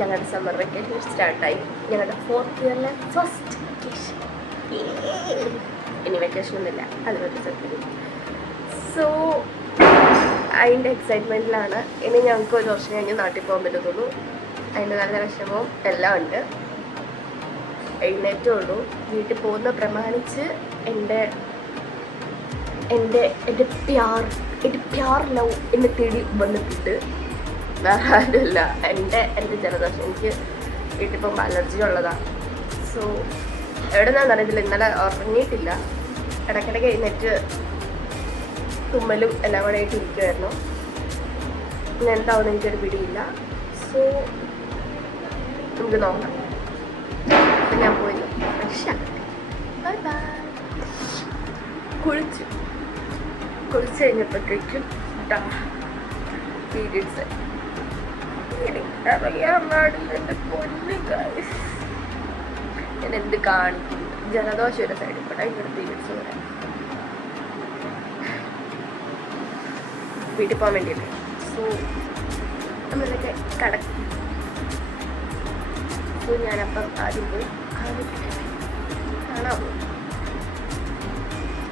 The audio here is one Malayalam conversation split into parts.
ഞങ്ങളുടെ സമ്മർ വെക്കേഷൻ സ്റ്റാർട്ടായി. ഞങ്ങളുടെ 4th ഇയറിലെ ഫസ്റ്റ് വെക്കേഷൻ. ഇനി വെക്കേഷനൊന്നുമില്ല, അതിനൊരു സെക്കൻഡ്. സോ അതിൻ്റെ എക്സൈറ്റ്മെൻറ്റിലാണ്. ഇനി ഞങ്ങൾക്ക് ഒരു വർഷം കഴിഞ്ഞ് നാട്ടിൽ പോകാൻ പറ്റത്തുള്ളൂ. അതിൻ്റെ നല്ല വിഷമവും എല്ലാം ഉണ്ട്. എഴുന്നേറ്റുള്ളൂ. വീട്ടിൽ പോകുന്ന പ്രമാണിച്ച് എൻ്റെ പ്യാർ ലവ് എന്നെ തേടി വന്നിട്ടുണ്ട്. വേറെ ആരുമില്ല, എൻ്റെ ജലദോഷം. എനിക്ക് വീട്ടിൽ പോകുമ്പോൾ അലർജി ഉള്ളതാണ്. സോ എവിടെ നിന്നാണെന്ന് അറിയത്തില്ല, ഇന്നലെ ഉറങ്ങിയിട്ടില്ല. ഇടയ്ക്കിടയ്ക്ക് എഴുന്നേറ്റ് തുമ്മലും എല്ലാം കൂടെ ആയിട്ട് ഇരിക്കുമായിരുന്നു. ഇന്ന് എന്താവുമെന്ന് എനിക്കൊരു പിടിയില്ല. സോ നമുക്ക് നോക്കാം. അപ്പം ഞാൻ പോയി ഫ്രഷ് ബൈ ബൈ. കുളിച്ച് കഴിഞ്ഞപ്പോഴത്തേക്കും പീരിയഡ്സ് അറിയാൻ പാടില്ല. എൻ്റെ പൊന്നു ഗൈസ്, ഞാൻ എന്ത് കാണിക്കും? ജലദോഷം ഒരു സൈഡിൽ കൂടെ ഇവിടെ പീരിയഡ്സ് വരാൻ. വീട്ടിൽ പോകാൻ വേണ്ടിയിട്ട്. സോ നമ്മളൊക്കെ കടക്കും. സോ ഞാനപ്പം ആദ്യം പോയി കാണാൻ പോകും.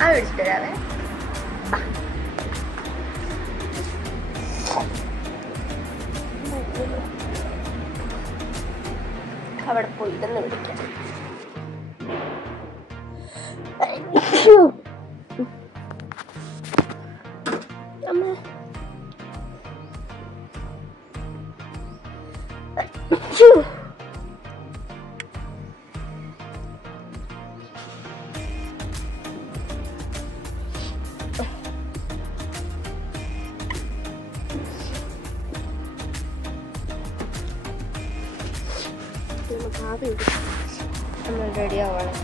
ആ വിളിച്ചിട്ട് തരാവേ. അവിടെ പോയി ഇതെന്ന് വിളിക്കാം. നമ്മൾ റെഡി ആവണം.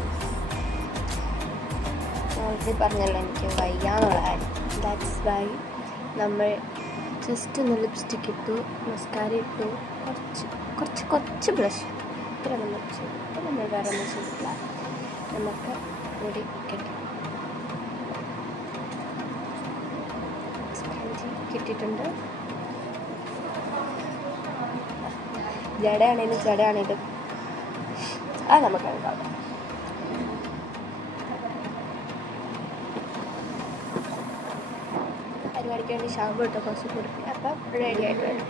ഓൾറെഡി പറഞ്ഞല്ലോ എനിക്ക് വയ്യാന്നുള്ള കാര്യം. ദാറ്റ്സ് വൈ നമ്മൾ ജസ്റ്റ് ഒന്ന് ലിപ്സ്റ്റിക്ക് ഇട്ടു, മസ്കാര ഇട്ടു, കുറച്ച് ബ്ലഷ് ഇത്ര നമ്മൾ ചെയ്തു. അപ്പോൾ നമ്മൾ വേറെ ഒന്നും ചെയ്തില്ല. നമുക്ക് മുടി കെട്ടി കിട്ടിയിട്ടുണ്ട്. ജടയാണേലും അത് നമുക്ക് കാണാം. പരിപാടിക്ക് വേണ്ടി ഷാമ്പു ഇട്ട് കുറച്ച് കൊടുക്കും. അപ്പം റെഡി ആയിട്ട് വരും.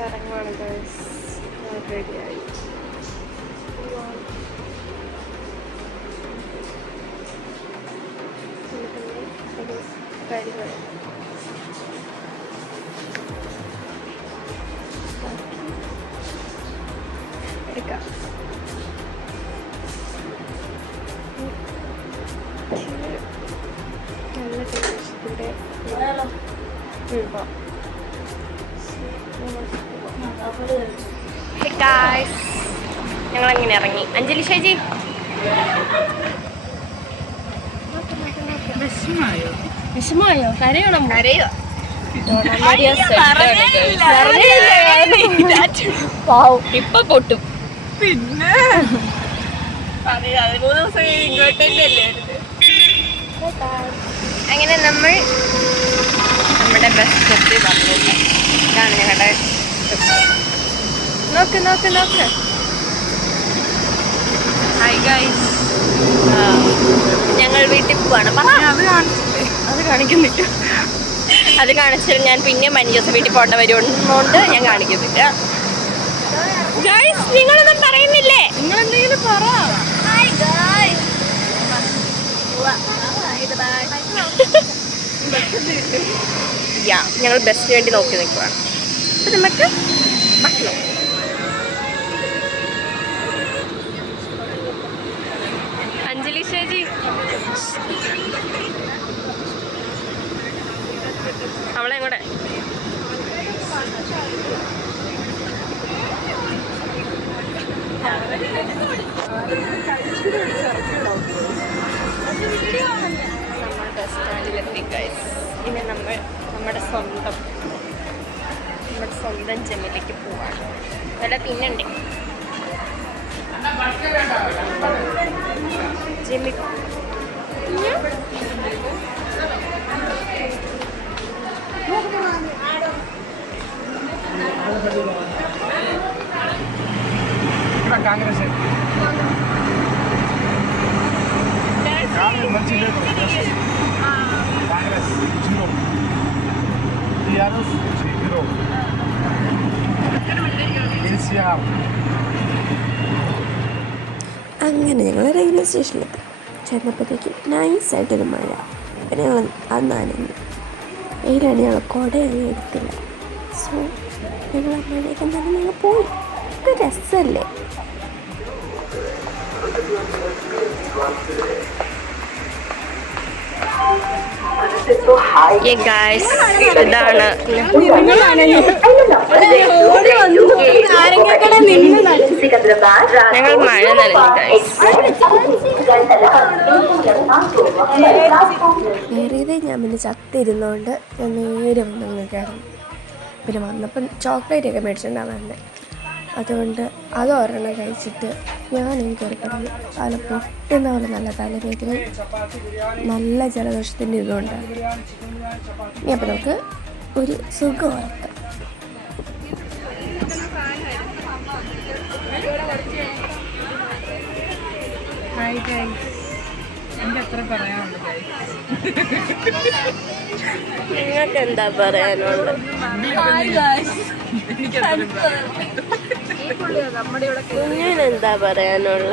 ഇറങ്ങുവാണ് ഗൈസ്. റെഡിയായി. ഒരു കാര്യം എടുക്കാം. നല്ല ടേസ്റ്റിൻ്റെ ഞങ്ങളങ്ങനെ ഇറങ്ങി. അഞ്ജലി ചേച്ചി വിഷമമായോ? കരയണം? കരയോ? ഇപ്പൊ പൊട്ടും. പിന്നെ 13 ദിവസം ഇങ്ങോട്ടല്ലേ. അങ്ങനെ നമ്മൾ നമ്മുടെ ബസ് സ്റ്റോപ്പിൽ വന്നു. ഇതാണ് ഞങ്ങളുടെ നോക്ക്. ഹായ് ഗൈസ്, ഞങ്ങൾ വീട്ടിൽ പോവാണ്. അത് കാണിക്കുന്നില്ല. അത് കാണിച്ചാൽ ഞാൻ പിന്നെ മനിജോസ് വീട്ടിൽ പോകേണ്ട വരുന്നോണ്ട് ഞാൻ കാണിക്കുന്നില്ല. ഗൈസ്, നിങ്ങളൊന്നും പറയുന്നില്ലേ? നിങ്ങൾ എന്തെങ്കിലും പറ. ഞങ്ങൾ ബസ്സിന് വേണ്ടി നോക്കി നിൽക്കുവാണ്. അപ്പൊ നമുക്ക് ഭക്ഷണം അഞ്ജലി ചേച്ചി അവളെ കൂടെ നമ്മൾ ബസ് സ്റ്റാൻഡിലെത്തി ഗൈസ്. ഇനി നമ്മുടെ സ്വന്തം ജെമ്മിലേക്ക് പോവാണ്. നല്ല പിന്നുണ്ട് ജെമ്മി. Congress Congress 0 TRS 0 LCR. അങ്ങനെ ഞങ്ങൾ റെയിൽവേ സ്റ്റേഷനിലെത്തി. ചെന്നപ്പോഴത്തേക്കും നൈസായിട്ടൊരു മഴ. പിന്നെ ഞങ്ങൾ അത് നനഞ്ഞു. വെയിലാണ്, ഞങ്ങൾ കുടയൊന്നും എടുത്തില്ല. സോ ഞങ്ങൾ ആ മഴയൊക്കെ നനഞ്ഞ് ഞങ്ങൾ പോയി. ഒരു രസമല്ലേ? ഇതാണ് ഞങ്ങൾ മഴ കയറിയതേ ഞാൻ പിന്നെ ചത്തിരുന്നോണ്ട് ഞാൻ നേരെ വന്നങ്ങ് കയറുന്നു. പിന്നെ വന്നപ്പം ചോക്ലേറ്റൊക്കെ മേടിച്ചിട്ടുണ്ടാവാറുണ്ട്. അതുകൊണ്ട് അത് ഒരെണ്ണം കഴിച്ചിട്ട് ഞാനും കയറി കിടന്നു. തല പൊട്ടുന്ന പോലെ നല്ല തലവേദന, നല്ല ജലദോഷത്തിൻ്റെ ഇതുകൊണ്ടാണ്. ഇനി അപ്പം നമുക്ക് ഒരു സുഖം ഓർക്കാം. നിങ്ങൾക്ക് എന്താ പറയാനുള്ളത്? കുഞ്ഞിനെന്താ പറയാനുള്ള?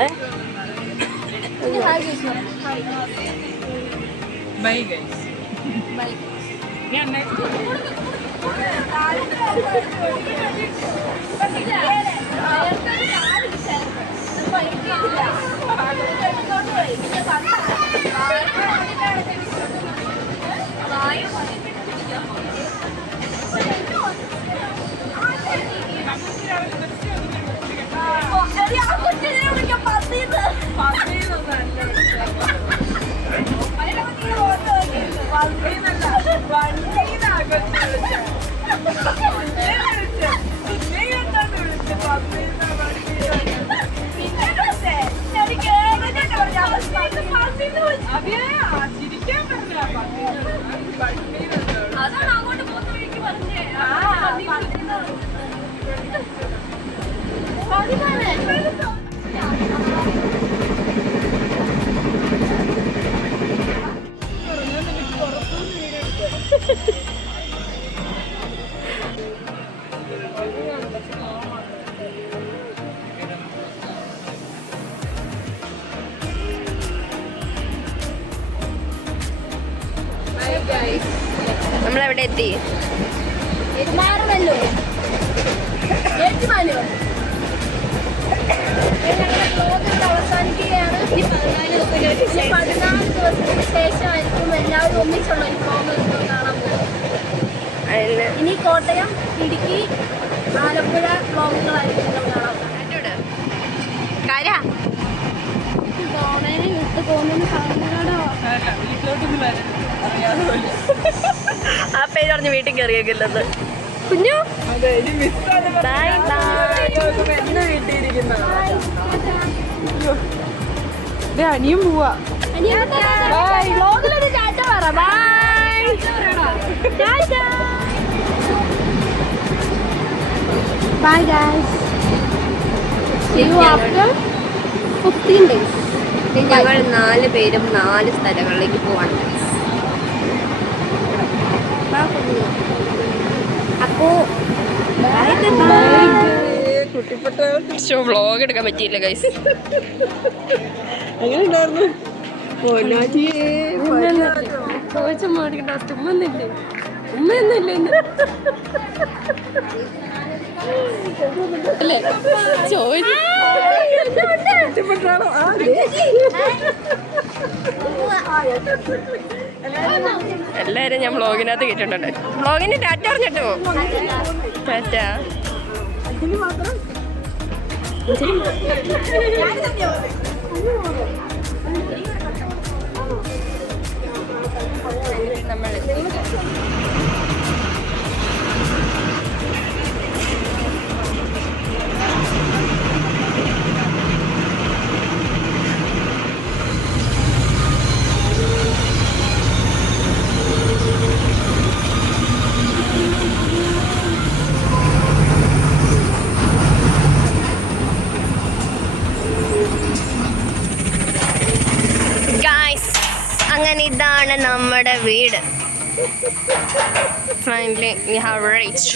നമ്മളെവിടെ എത്തി? അവസാനിക്കുകയാണ്. 14 ദിവസത്തിന് ശേഷമായിരിക്കും എല്ലാവരും ഒന്നിച്ചുള്ള ഒരു പ്രോഗ്രാം കാണാൻ പോകുന്നത്. ഇനി കോട്ടയം, ഇടുക്കി, ആലപ്പുഴ വ്ളോഗുകളായിരിക്കും കാണാൻ വിട്ട് പോകുന്ന സാധനങ്ങളോ. ആ പേര് പറഞ്ഞ് വീട്ടിൽ കയറിയേക്കില്ലത് കുഞ്ഞു. Bye bye. അനിയും പോവാ. വ്ളോഗിലൊരു ടാറ്റ പറ. ബൈ ടാറ്റ. Bye guys. See you after 15 days. ഞങ്ങൾ 4 പേരും 4 സ്ഥലങ്ങളിലേക്ക് പോവാണ്. അപ്പോ വ്ളോഗ് എടുക്കാൻ പറ്റിയില്ല ഗൈസ്. എങ്ങനെ ഉണ്ടായിരുന്നു? ചോദിച്ചു മേടിക്കണ്ട. ഉമ്മന്നില്ലേ? ഉമ്മയൊന്നുമില്ലേ? അല്ലേ ചോദിച്ചു. എല്ലാവരും ഞാൻ വ്ളോഗിനകത്ത് കേട്ടിട്ടുണ്ട്. വ്ളോഗിന് ടാറ്റ പറഞ്ഞിട്ടോ. ടാറ്റ. നമ്മൾ അങ്ങനെ ഇതാണ് നമ്മുടെ വീട്. Finally we have reached.